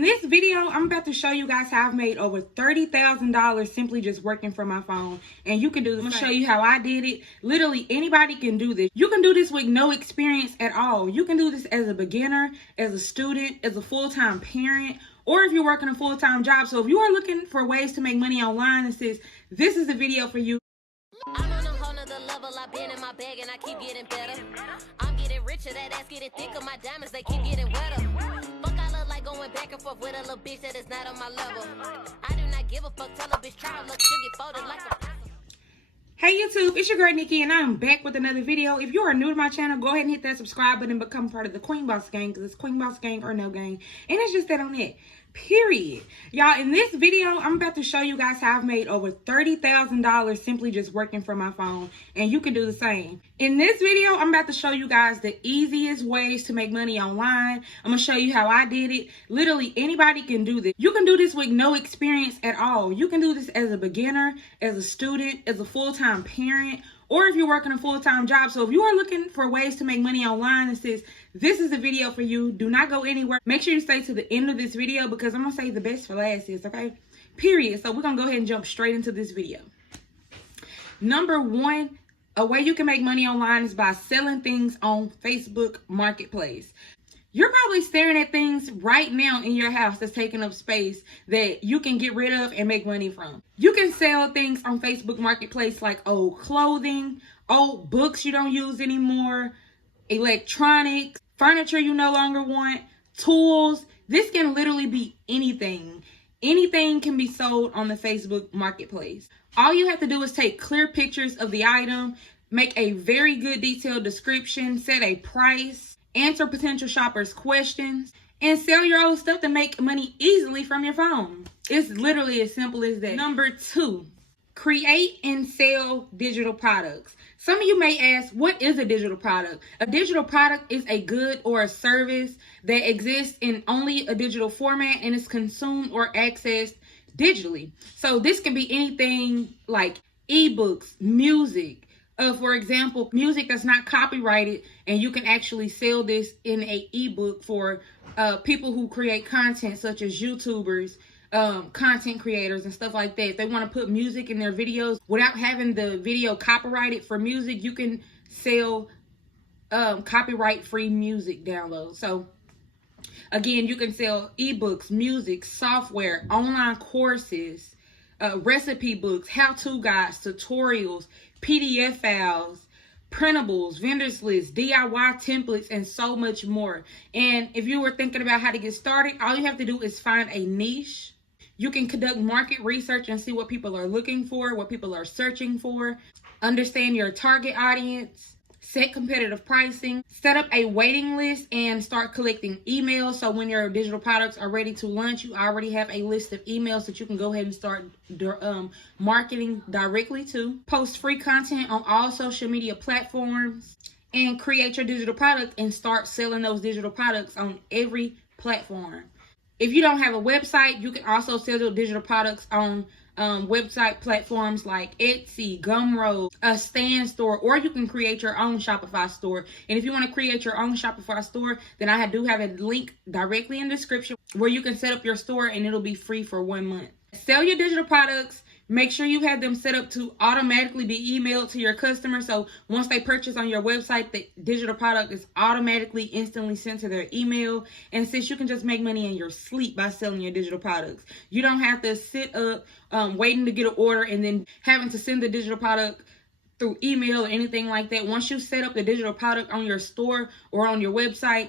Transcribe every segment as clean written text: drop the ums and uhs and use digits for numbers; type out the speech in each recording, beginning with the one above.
In this video, I'm about to show you guys how I've made over $30,000 simply just working from my phone. And you can do this. I'm gonna show you how I did it. Literally anybody can do this. You can do this with no experience at all. You can do this as a beginner, as a student, as a full-time parent, or if you're working a full-time job. So if you are looking for ways to make money online, this is a video for you. I'm on a whole nother level. I've been in my bag and I keep getting better. I'm getting richer, that ass getting thicker. My diamonds, they keep getting wetter. Fuck, I look like going back and forth with a little bitch that is not on my level. I do not give a fuck, tell a bitch try to look, she'll get folded like a... Hey YouTube, it's your girl Nikki and I'm back with another video. If you are new to my channel, go ahead and hit that subscribe button and become part of the Queen Boss gang, because it's Queen Boss gang or no gang. And it's just that on it. Period. Y'all, in this video, I'm about to show you guys how I've made over $30,000 simply just working from my phone. And you can do the same. In this video, I'm about to show you guys the easiest ways to make money online. I'm going to show you how I did it. Literally anybody can do this. You can do this with no experience at all. You can do this as a beginner, as a student, as a full-time parent, or if you're working a full-time job. So if you are looking for ways to make money online, this is a video for you. Do not go anywhere. Make sure you stay to the end of this video because I'm going to say the best for last, okay? Period. So we're going to go ahead and jump straight into this video. Number one, a way you can make money online is by selling things on Facebook Marketplace. You're probably staring at things right now in your house that's taking up space that you can get rid of and make money from. You can sell things on Facebook Marketplace like old clothing, old books you don't use anymore, electronics, furniture you no longer want, tools. This can literally be anything. Anything can be sold on the Facebook Marketplace. All you have to do is take clear pictures of the item, make a very good detailed description, set a price, answer potential shoppers' questions, and sell your old stuff to make money easily from your phone. It's literally as simple as that. Number two, create and sell digital products. Some of you may ask, what is a digital product? A digital product is a good or a service that exists in only a digital format and is consumed or accessed digitally. So this can be anything like ebooks, music. For example, music that's not copyrighted, and you can actually sell this in a ebook for people who create content such as YouTubers, content creators and stuff like that. If they want to put music in their videos without having the video copyrighted for music, you can sell copyright free music downloads. So again, you can sell ebooks, music, software, online courses, recipe books, how-to guides, tutorials, PDF files, printables, vendors lists, DIY templates, and so much more. And if you were thinking about how to get started, all you have to do is find a niche. You can conduct market research and see what people are looking for, what people are searching for, understand your target audience, set competitive pricing, set up a waiting list, and start collecting emails. So when your digital products are ready to launch, you already have a list of emails that you can go ahead and start marketing directly to. Post free content on all social media platforms and create your digital product and start selling those digital products on every platform. If you don't have a website, you can also sell your digital products on website platforms like Etsy, Gumroad, a Stan store, or you can create your own Shopify store. And if you want to create your own Shopify store, then I do have a link directly in the description where you can set up your store and it'll be free for 1 month. Sell your digital products. Make sure you have them set up to automatically be emailed to your customers. So once they purchase on your website, the digital product is automatically instantly sent to their email. And since you can just make money in your sleep by selling your digital products, you don't have to sit up waiting to get an order and then having to send the digital product through email or anything like that. Once you set up the digital product on your store or on your website,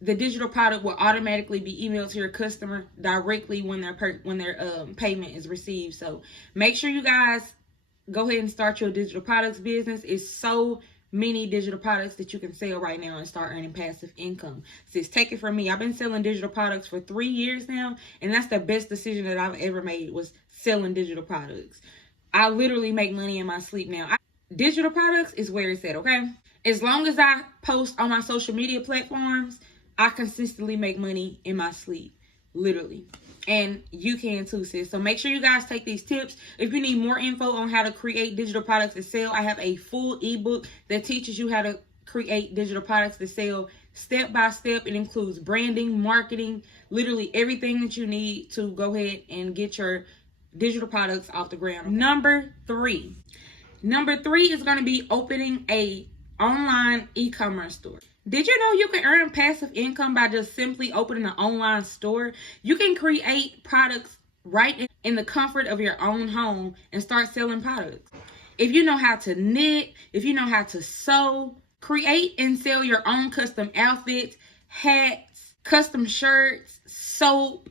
the digital product will automatically be emailed to your customer directly when their payment is received. So make sure you guys go ahead and start your digital products business. It's so many digital products that you can sell right now and start earning passive income. Sis, take it from me. I've been selling digital products for 3 years now, and that's the best decision that I've ever made, was selling digital products. I literally make money in my sleep now. Digital products is where it's at, okay? As long as I post on my social media platforms, I consistently make money in my sleep, literally. And you can too, sis. So make sure you guys take these tips. If you need more info on how to create digital products to sell, I have a full ebook that teaches you how to create digital products to sell step by step. It includes branding, marketing, literally everything that you need to go ahead and get your digital products off the ground. Number three is going to be opening a online e-commerce store. Did you know you can earn passive income by just simply opening an online store? You can create products right in the comfort of your own home and start selling products. If you know how to knit, if you know how to sew, create and sell your own custom outfits, hats, custom shirts, soap.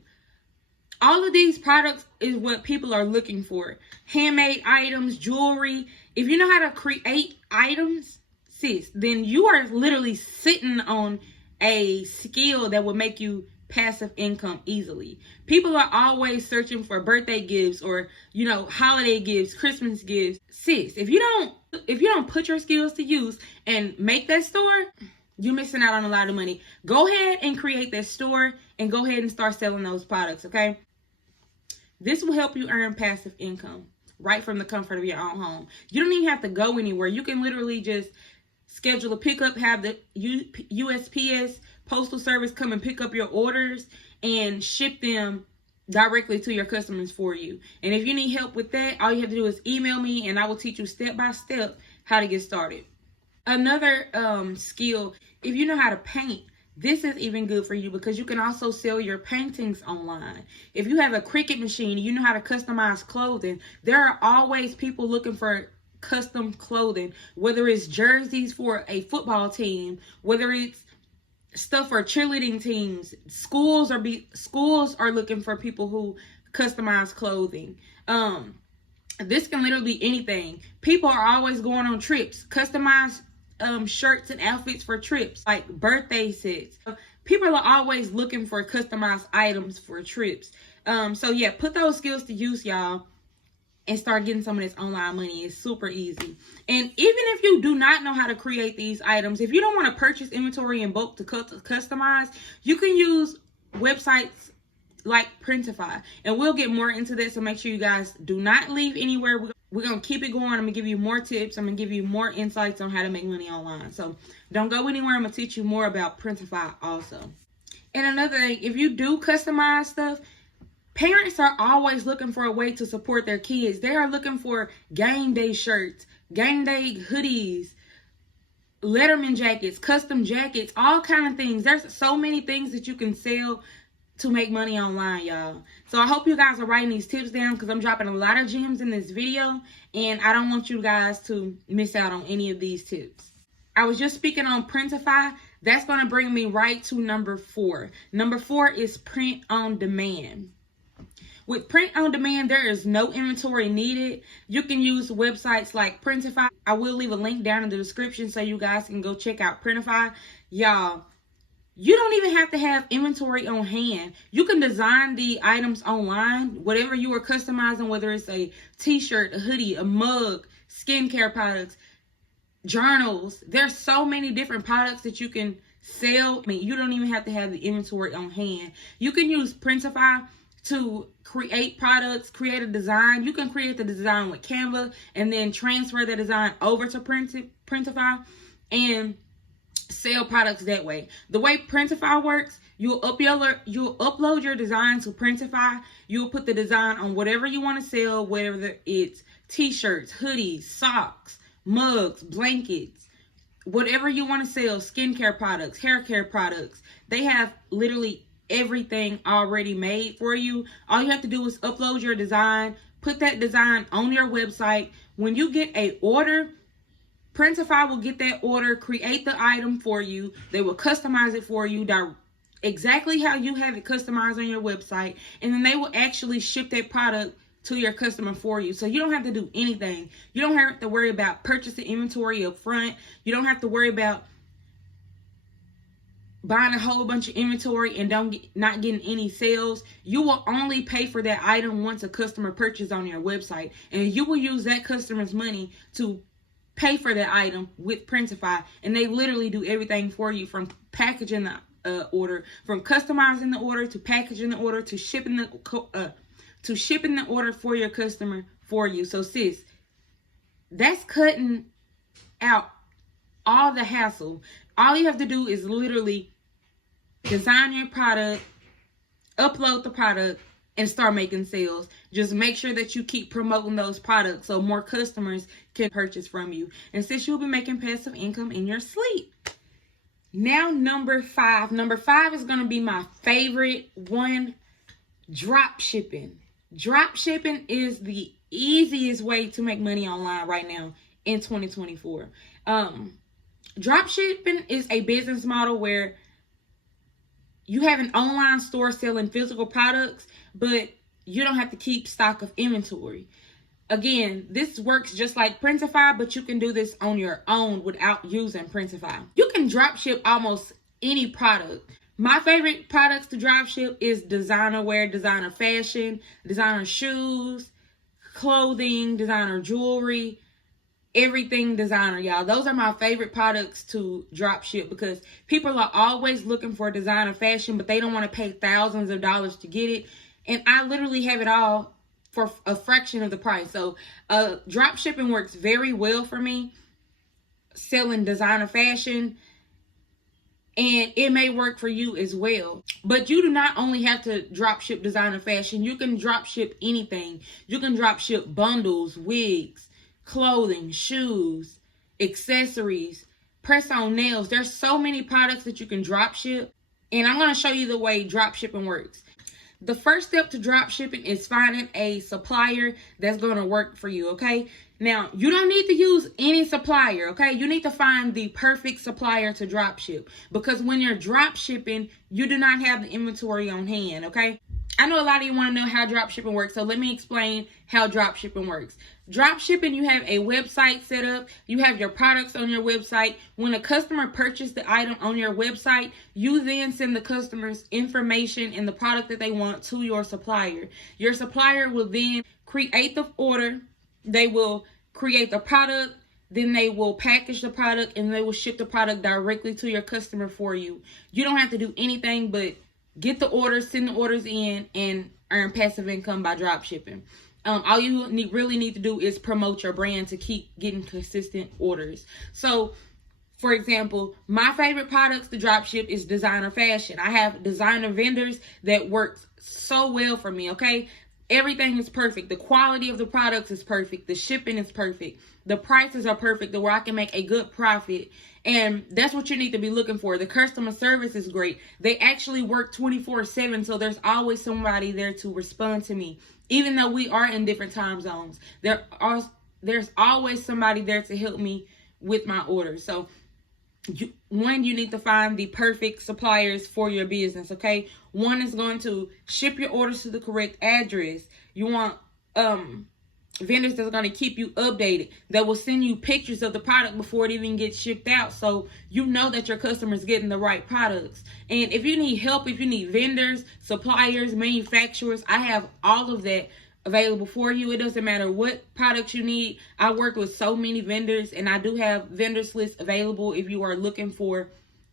All of these products is what people are looking for. Handmade items, jewelry. If you know how to create items, sis, then you are literally sitting on a skill that will make you passive income easily. People are always searching for birthday gifts or, holiday gifts, Christmas gifts. Sis, if you don't put your skills to use and make that store, you're missing out on a lot of money. Go ahead and create that store and go ahead and start selling those products, okay? This will help you earn passive income right from the comfort of your own home. You don't even have to go anywhere. You can literally just schedule a pickup, have the USPS postal service come and pick up your orders and ship them directly to your customers for you. And if you need help with that, all you have to do is email me and I will teach you step by step how to get started. Another skill, if you know how to paint, this is even good for you because you can also sell your paintings online. If you have a Cricut machine, you know how to customize clothing. There are always people looking for custom clothing, whether it's jerseys for a football team, whether it's stuff for cheerleading teams. Schools are looking for people who customize clothing. This can literally be anything. People are always going on trips, customize shirts and outfits for trips, like birthday sets. People are always looking for customized items for trips. So yeah, put those skills to use, y'all, and start getting some of this online money. It's super easy. And even if you do not know how to create these items, if you don't want to purchase inventory in bulk to customize, you can use websites like Printify. And we'll get more into that, so make sure you guys do not leave anywhere. We're going to keep it going. I'm going to give you more tips. I'm going to give you more insights on how to make money online. So don't go anywhere. I'm going to teach you more about Printify also. And another thing, if you do customize stuff, parents are always looking for a way to support their kids. They are looking for game day shirts, game day hoodies, Letterman jackets, custom jackets, all kind of things. There's so many things that you can sell to make money online, y'all. So I hope you guys are writing these tips down because I'm dropping a lot of gems in this video and I don't want you guys to miss out on any of these tips. I was just speaking on Printify. That's going to bring me right to number 4. Number 4 is print on demand. With print on demand, there is no inventory needed. You can use websites like Printify. I will leave a link down in the description so you guys can go check out Printify. Y'all, you don't even have to have inventory on hand. You can design the items online, whatever you are customizing, whether it's a t-shirt, a hoodie, a mug, skincare products, journals. There's so many different products that you can sell. I mean, you don't even have to have the inventory on hand. You can use Printify to create products, create a design. You can create the design with Canva and then transfer the design over to Printify and sell products that way. The way Printify works, you'll upload your design to Printify. You'll put the design on whatever you want to sell, whether it's t-shirts, hoodies, socks, mugs, blankets, whatever you want to sell, skincare products, hair care products. They have literally everything already made for you. All you have to do is upload your design, put that design on your website. When you get a order, Printify will get that order, create the item for you. They will customize it for you exactly how you have it customized on your website. And then they will actually ship that product to your customer for you. So you don't have to do anything. You don't have to worry about purchasing inventory up front. You don't have to worry about buying a whole bunch of inventory and not getting any sales. You will only pay for that item once a customer purchases on your website. And you will use that customer's money to pay for that item with Printify, and they literally do everything for you, from packaging the order, from customizing the order to packaging the order to shipping the order for your customer for you. So sis, that's cutting out all the hassle. All you have to do is literally design your product, upload the product, and start making sales. Just make sure that you keep promoting those products so more customers can purchase from you. And since you'll be making passive income in your sleep. Now, number 5. Number 5 is going to be my favorite one, drop shipping. Drop shipping is the easiest way to make money online right now in 2024. Drop shipping is a business model where you have an online store selling physical products, but you don't have to keep stock of inventory. Again, this works just like Printify, but you can do this on your own without using Printify. You can drop ship almost any product. My favorite products to drop ship is designer wear, designer fashion, designer shoes, clothing, designer jewelry, everything designer, y'all. Those are my favorite products to drop ship because people are always looking for designer fashion, but they don't want to pay thousands of dollars to get it. And I literally have it all for a fraction of the price. So drop shipping works very well for me, selling designer fashion. And it may work for you as well. But you do not only have to drop ship designer fashion. You can drop ship anything. You can drop ship bundles, wigs, clothing, shoes, accessories, press-on nails. There's so many products that you can drop ship. And I'm going to show you the way drop shipping works. The first step to drop shipping is finding a supplier that's going to work for you, okay? Now, you don't need to use any supplier, okay? You need to find the perfect supplier to drop ship because when you're drop shipping, you do not have the inventory on hand, okay? I know a lot of you want to know how drop shipping works, so let me explain how drop shipping works. Drop shipping, you have a website set up. You have your products on your website. When a customer purchases the item on your website, you then send the customer's information and the product that they want to your supplier. Your supplier will then create the order. They will create the product. Then they will package the product and they will ship the product directly to your customer for you. You don't have to do anything but get the orders, send the orders in, and earn passive income by drop shipping. All you really need to do is promote your brand to keep getting consistent orders. So, for example, my favorite products to drop ship is designer fashion. I have designer vendors that work so well for me, okay? Everything is perfect. The quality of the products is perfect. The shipping is perfect. The prices are perfect to where I can make a good profit. And that's what you need to be looking for. The customer service is great. They actually work 24/7, so there's always somebody there to respond to me. Even though we are in different time zones, there's always somebody there to help me with my orders. So you need to find the perfect suppliers for your business, okay? One is going to ship your orders to the correct address. You want vendors that's going to keep you updated, that will send you pictures of the product before it even gets shipped out, so you know that your customer's getting the right products. And if you need help, if you need vendors, suppliers, manufacturers, I have all of that available for you. It doesn't matter what products you need. I work with so many vendors, and I do have vendors list available if you are looking for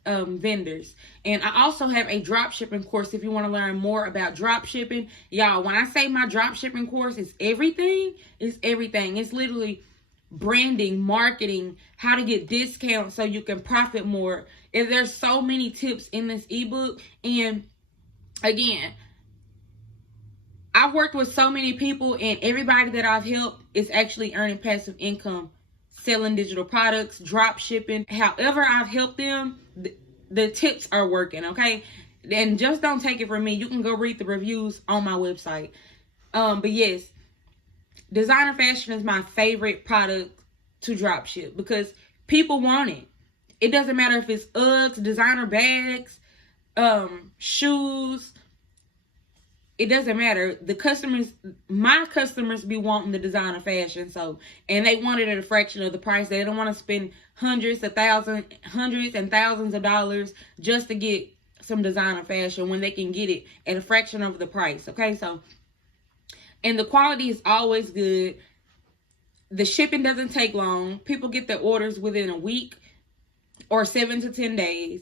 vendors. And I also have a drop shipping course if you want to learn more about drop shipping. Y'all, when I say my drop shipping course is everything, it's everything. It's literally branding, marketing, how to get discounts so you can profit more. And there's so many tips in this ebook. And again, I've worked with so many people, and everybody that I've helped is actually earning passive income selling digital products, drop shipping. However I've helped them, the tips are working, okay? And just don't take it from me. You can go read the reviews on my website. But yes, designer fashion is my favorite product to drop ship because people want it. It doesn't matter if it's Uggs, designer bags, shoes. It doesn't matter. My customers be wanting the designer fashion, and they want it at a fraction of the price. They don't want to spend hundreds and thousands of dollars just to get some designer fashion when they can get it at a fraction of the price. Okay, and the quality is always good. The shipping doesn't take long. People get their orders within a week or 7 to 10 days.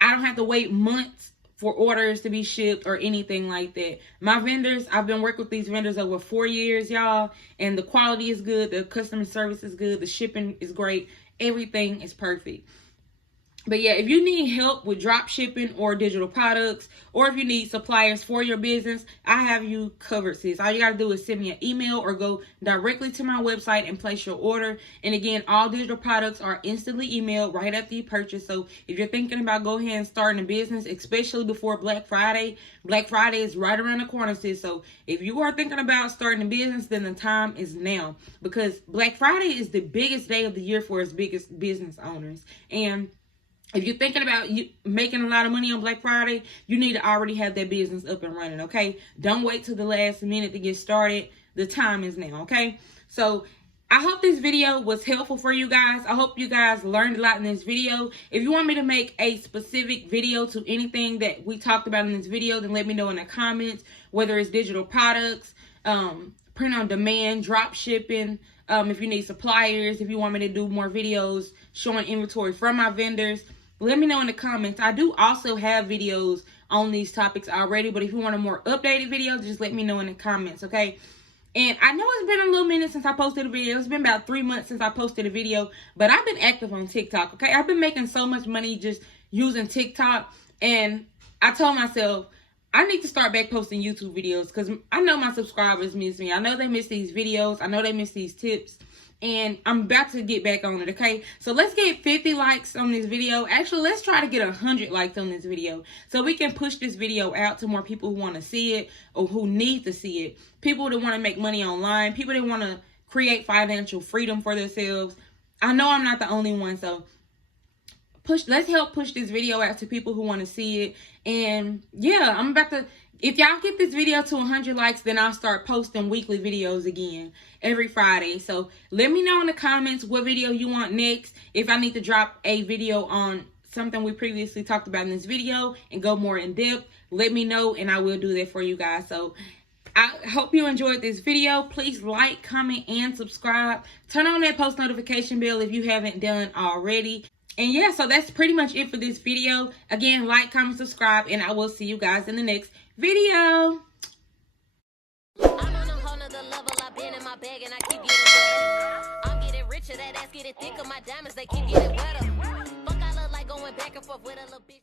I don't have to wait months for orders to be shipped or anything like that. My vendors, I've been working with these vendors over 4 years, y'all, and the quality is good, the customer service is good, the shipping is great, everything is perfect. But yeah, if you need help with drop shipping or digital products, or if you need suppliers for your business, I have you covered, sis. All you got to do is send me an email or go directly to my website and place your order. And again, all digital products are instantly emailed right after you purchase. So if you're thinking about go ahead and starting a business, especially before Black Friday is right around the corner, sis. So if you are thinking about starting a business, then the time is now, because Black Friday is the biggest day of the year for its biggest business owners. And if you're thinking about making a lot of money on Black Friday, you need to already have that business up and running, okay? Don't wait till the last minute to get started. The time is now, okay? So I hope this video was helpful for you guys. I hope you guys learned a lot in this video. If you want me to make a specific video to anything that we talked about in this video, then let me know in the comments, whether it's digital products, print on demand, drop shipping, if you need suppliers, if you want me to do more videos showing inventory from my vendors. Let me know in the comments. I do also have videos on these topics already, but if you want a more updated video, just let me know in the comments, okay? And I know it's been a little minute since I posted a video. It's been about 3 months since I posted a video, but I've been active on TikTok, okay? I've been making so much money just using TikTok, and I told myself, I need to start back posting YouTube videos, because I know my subscribers miss me. I know they miss these videos. I know they miss these tips. And I'm about to get back on it, okay? So let's get 50 likes on this video. Actually, let's try to get 100 likes on this video, so we can push this video out to more people who want to see it or who need to see it. People that want to make money online. People that want to create financial freedom for themselves. I know I'm not the only one, so let's help push this video out to people who want to see it. And yeah, I'm about to, if y'all get this video to 100 likes, then I'll start posting weekly videos again every Friday. So let me know in the comments what video you want next. If I need to drop a video on something we previously talked about in this video and go more in depth, let me know and I will do that for you guys. So I hope you enjoyed this video. Please like, comment, and subscribe. Turn on that post notification bell if you haven't done already. And yeah, so that's pretty much it for this video. Again, like, comment, subscribe, and I will see you guys in the next video. I'm on a whole nother level. I've been in my bag and I keep getting better. I'm getting richer, that ass getting thicker. My diamonds, they keep getting wetter. Fuck, I look like going back and forth with a little bitch.